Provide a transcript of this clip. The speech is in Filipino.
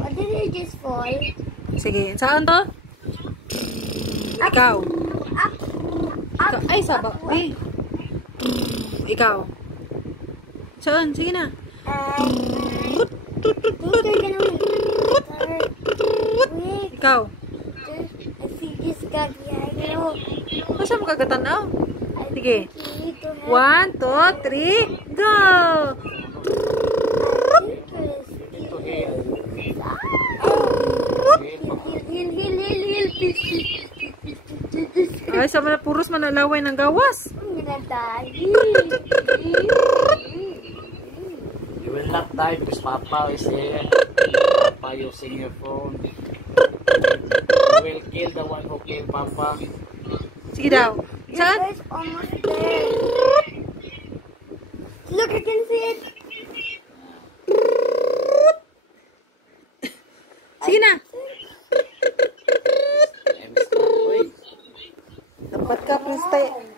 What did it just fall? Sige, saan to? Ikaw. Up. Ay, sabak. Ay. Ikaw. Saan? Sige na. Ikaw. I think this got behind you. Masa mo kagatanaw? Sige. 1, 2, 3, go! Ay, sa mga puros manalaway ng gawas. You will not die because Papa is here. Papa using your phone. You will kill the one who killed Papa. Sige daw. Saan? It's almost there. Look, I can see it. Sige na. I'm stuck. Dapat ka, please, tayo.